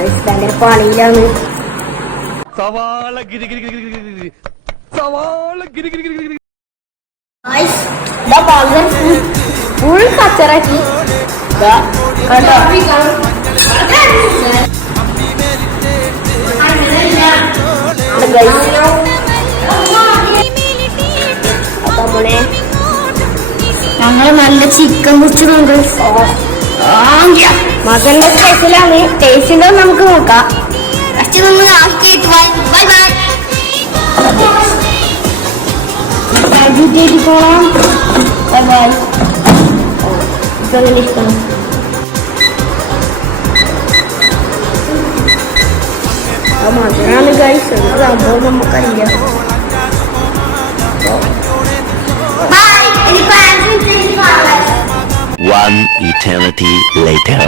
ഭയങ്കര പണിയിലാണ്. ഫുൾ കച്ചറാക്കി ഞങ്ങള് നല്ല ചിക്കൻ മുറിച്ചുകൊണ്ട് മകന്റെ സ്പെഷ്യലാണ്. ടേസ്റ്റ് ഉണ്ടോ നമുക്ക് നോക്കാം. ഇഷ്ടം മകനാണ് ഗൈസ്, സംഭവം നമുക്കറിയാം. One eternity later.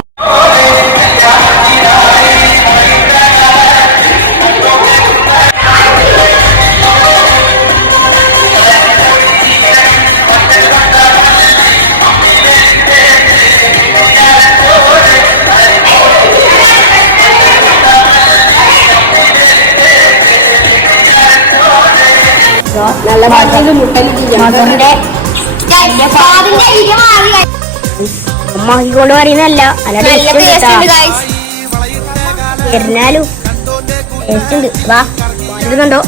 നല്ല മകന്റെ അമ്മാക്കിക്കൊണ്ട് പറയുന്നല്ല, എന്നാലും ടേസ്റ്റ് ഉണ്ട്. വാ വരുന്നുണ്ടോ?